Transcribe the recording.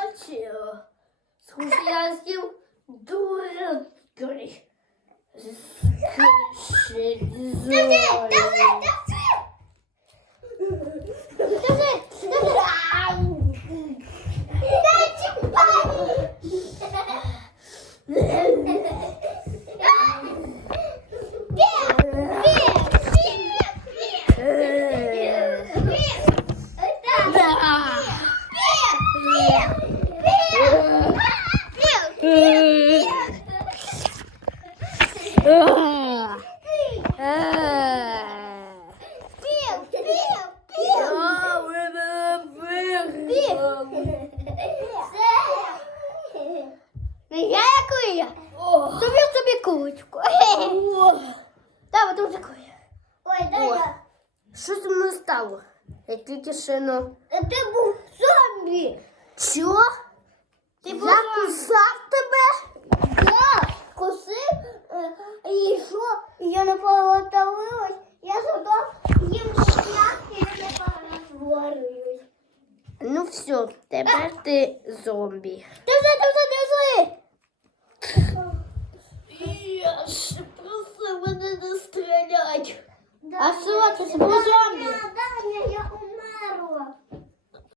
zobaczył. Sąsiedzkim dużo góry. Skrzyni zrobił. Yeah. Що зі мною стало? Я тільки шину. Це був зомбі. Що? Ти Я був кусав тебе? Я косив е, і що? І Я не поготовилась. Я задав їм шлях і я не перетворююсь. Ну все, тепер ти зомбі. Держи, держи, держи. Я ж просив мене не стрілять. А що, ти був зомбі?